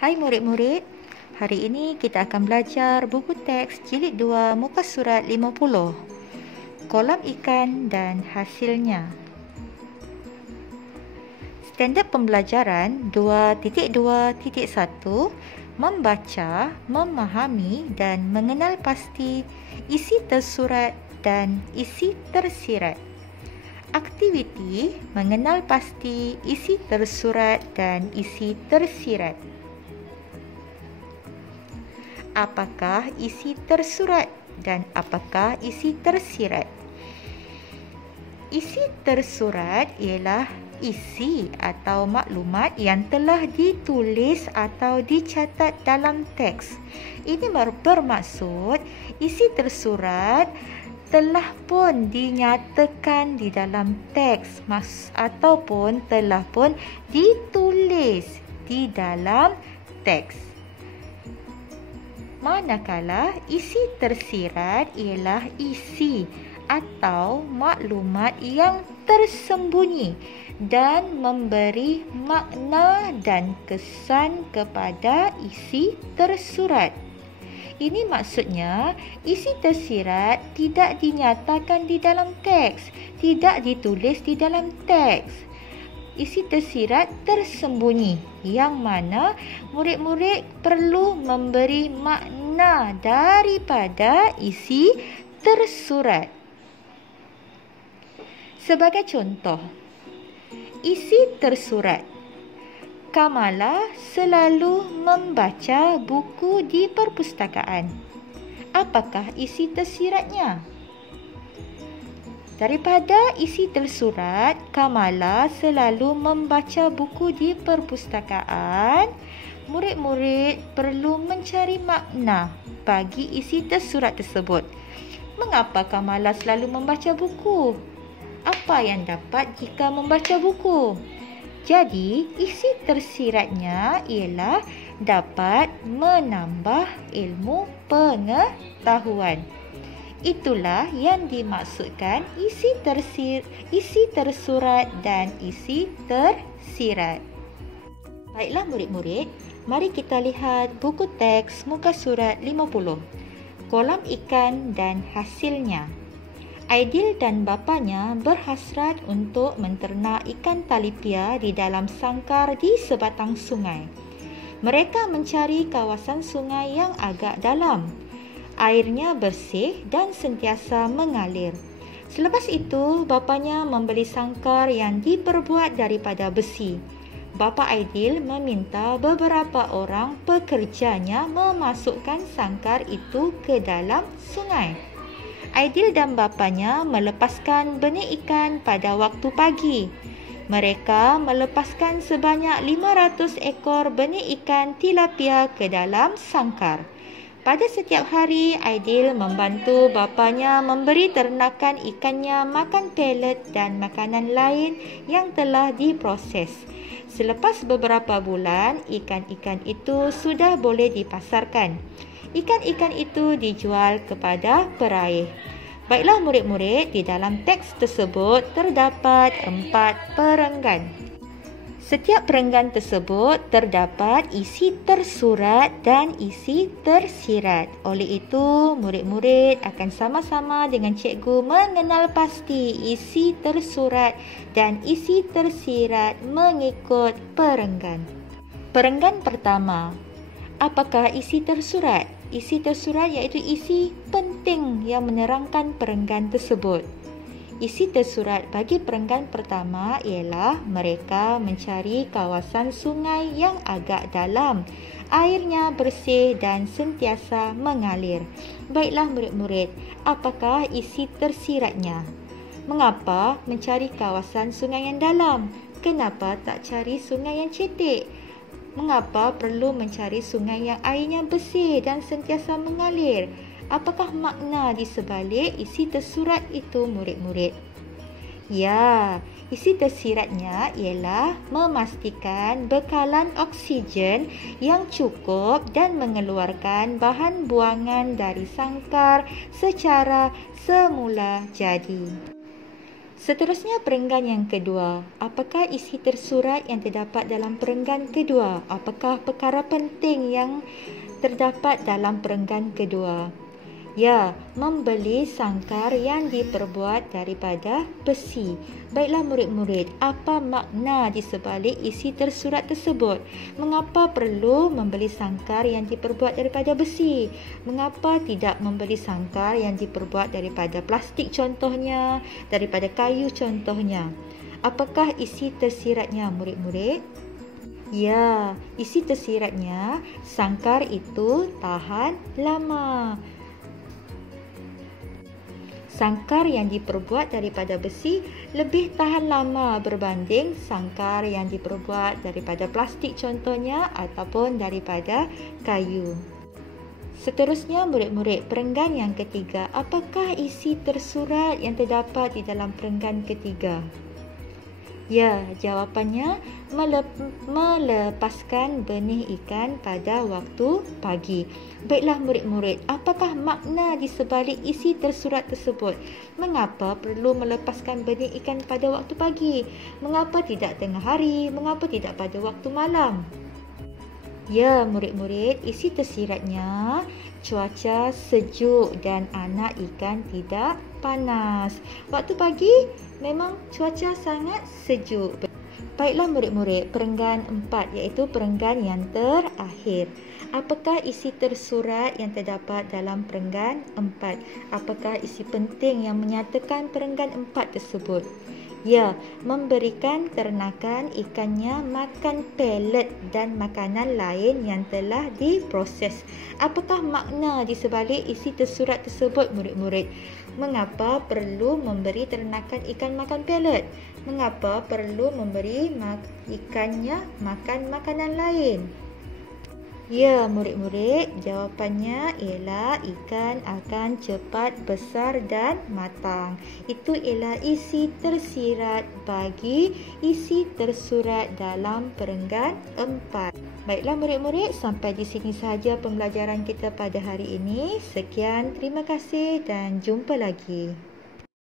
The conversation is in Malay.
Hai murid-murid, hari ini kita akan belajar buku teks jilid 2 muka surat 50, kolam ikan dan hasilnya. Standard pembelajaran 2.2.1 membaca, memahami dan mengenal pasti isi tersurat dan isi tersirat. Aktiviti mengenal pasti isi tersurat dan isi tersirat. Apakah isi tersurat dan apakah isi tersirat? Isi tersurat ialah isi atau maklumat yang telah ditulis atau dicatat dalam teks. Ini bermaksud isi tersurat telah pun dinyatakan di dalam teks ataupun telah pun ditulis di dalam teks. Manakala isi tersirat ialah isi atau maklumat yang tersembunyi dan memberi makna dan kesan kepada isi tersurat. Ini maksudnya isi tersirat tidak dinyatakan di dalam teks, tidak ditulis di dalam teks. Isi tersirat tersembunyi yang mana murid-murid perlu memberi makna daripada isi tersurat. Sebagai contoh, isi tersurat. Kamala selalu membaca buku di perpustakaan. Apakah isi tersiratnya? Daripada isi tersurat, Kamala selalu membaca buku di perpustakaan. Murid-murid perlu mencari makna bagi isi tersurat tersebut. Mengapa Kamala selalu membaca buku? Apa yang dapat jika membaca buku? Jadi, isi tersiratnya ialah dapat menambah ilmu pengetahuan. Itulah yang dimaksudkan isi tersurat dan isi tersirat. Baiklah murid-murid, mari kita lihat buku teks muka surat 50, kolam ikan dan hasilnya. Aidil dan bapanya berhasrat untuk menternak ikan talipia di dalam sangkar di sebatang sungai. Mereka mencari kawasan sungai yang agak dalam. Airnya bersih dan sentiasa mengalir. Selepas itu, bapanya membeli sangkar yang diperbuat daripada besi. Bapa Aidil meminta beberapa orang pekerjanya memasukkan sangkar itu ke dalam sungai. Aidil dan bapanya melepaskan benih ikan pada waktu pagi. Mereka melepaskan sebanyak 500 ekor benih ikan tilapia ke dalam sangkar. Pada setiap hari, Aidil membantu bapanya memberi ternakan ikannya makan pelet dan makanan lain yang telah diproses. Selepas beberapa bulan, ikan-ikan itu sudah boleh dipasarkan. Ikan-ikan itu dijual kepada peraih. Baiklah murid-murid, di dalam teks tersebut terdapat 4 perenggan. Setiap perenggan tersebut terdapat isi tersurat dan isi tersirat. Oleh itu, murid-murid akan sama-sama dengan cikgu mengenal pasti isi tersurat dan isi tersirat mengikut perenggan. Perenggan pertama, apakah isi tersurat? Isi tersurat iaitu isi penting yang menerangkan perenggan tersebut. Isi tersurat bagi perenggan pertama ialah mereka mencari kawasan sungai yang agak dalam. Airnya bersih dan sentiasa mengalir. Baiklah murid-murid, apakah isi tersiratnya? Mengapa mencari kawasan sungai yang dalam? Kenapa tak cari sungai yang cetek? Mengapa perlu mencari sungai yang airnya bersih dan sentiasa mengalir? Apakah makna di sebalik isi tersurat itu murid-murid? Ya, isi tersiratnya ialah memastikan bekalan oksigen yang cukup dan mengeluarkan bahan buangan dari sangkar secara semula jadi. Seterusnya perenggan yang kedua. Apakah isi tersurat yang terdapat dalam perenggan kedua? Apakah perkara penting yang terdapat dalam perenggan kedua? Ya, membeli sangkar yang diperbuat daripada besi. Baiklah murid-murid, apa makna di sebalik isi tersurat tersebut? Mengapa perlu membeli sangkar yang diperbuat daripada besi? Mengapa tidak membeli sangkar yang diperbuat daripada plastik contohnya, daripada kayu contohnya? Apakah isi tersiratnya murid-murid? Ya, isi tersiratnya sangkar itu tahan lama. Sangkar yang diperbuat daripada besi lebih tahan lama berbanding sangkar yang diperbuat daripada plastik contohnya ataupun daripada kayu. Seterusnya murid-murid, perenggan yang ketiga. Apakah isi tersurat yang terdapat di dalam perenggan ketiga? Ya, jawapannya melepaskan benih ikan pada waktu pagi. Baiklah murid-murid, apakah makna di sebalik isi tersurat tersebut? Mengapa perlu melepaskan benih ikan pada waktu pagi? Mengapa tidak tengah hari? Mengapa tidak pada waktu malam? Ya, murid-murid, isi tersiratnya cuaca sejuk dan anak ikan tidak panas. Waktu pagi memang cuaca sangat sejuk. Baiklah murid-murid, perenggan 4 iaitu perenggan yang terakhir. Apakah isi tersurat yang terdapat dalam perenggan 4? Apakah isi penting yang menyatakan perenggan 4 tersebut? Ya, memberikan ternakan ikannya makan pelet dan makanan lain yang telah diproses. Apakah makna di sebalik isi tersurat tersebut murid-murid? Mengapa perlu memberi ternakan ikan makan pelet? Mengapa perlu memberi ikannya makan makanan lain? Ya, murid-murid, jawapannya ialah ikan akan cepat besar dan matang. Itu ialah isi tersirat bagi isi tersurat dalam perenggan 4. Baiklah murid-murid, sampai di sini sahaja pembelajaran kita pada hari ini. Sekian, terima kasih dan jumpa lagi.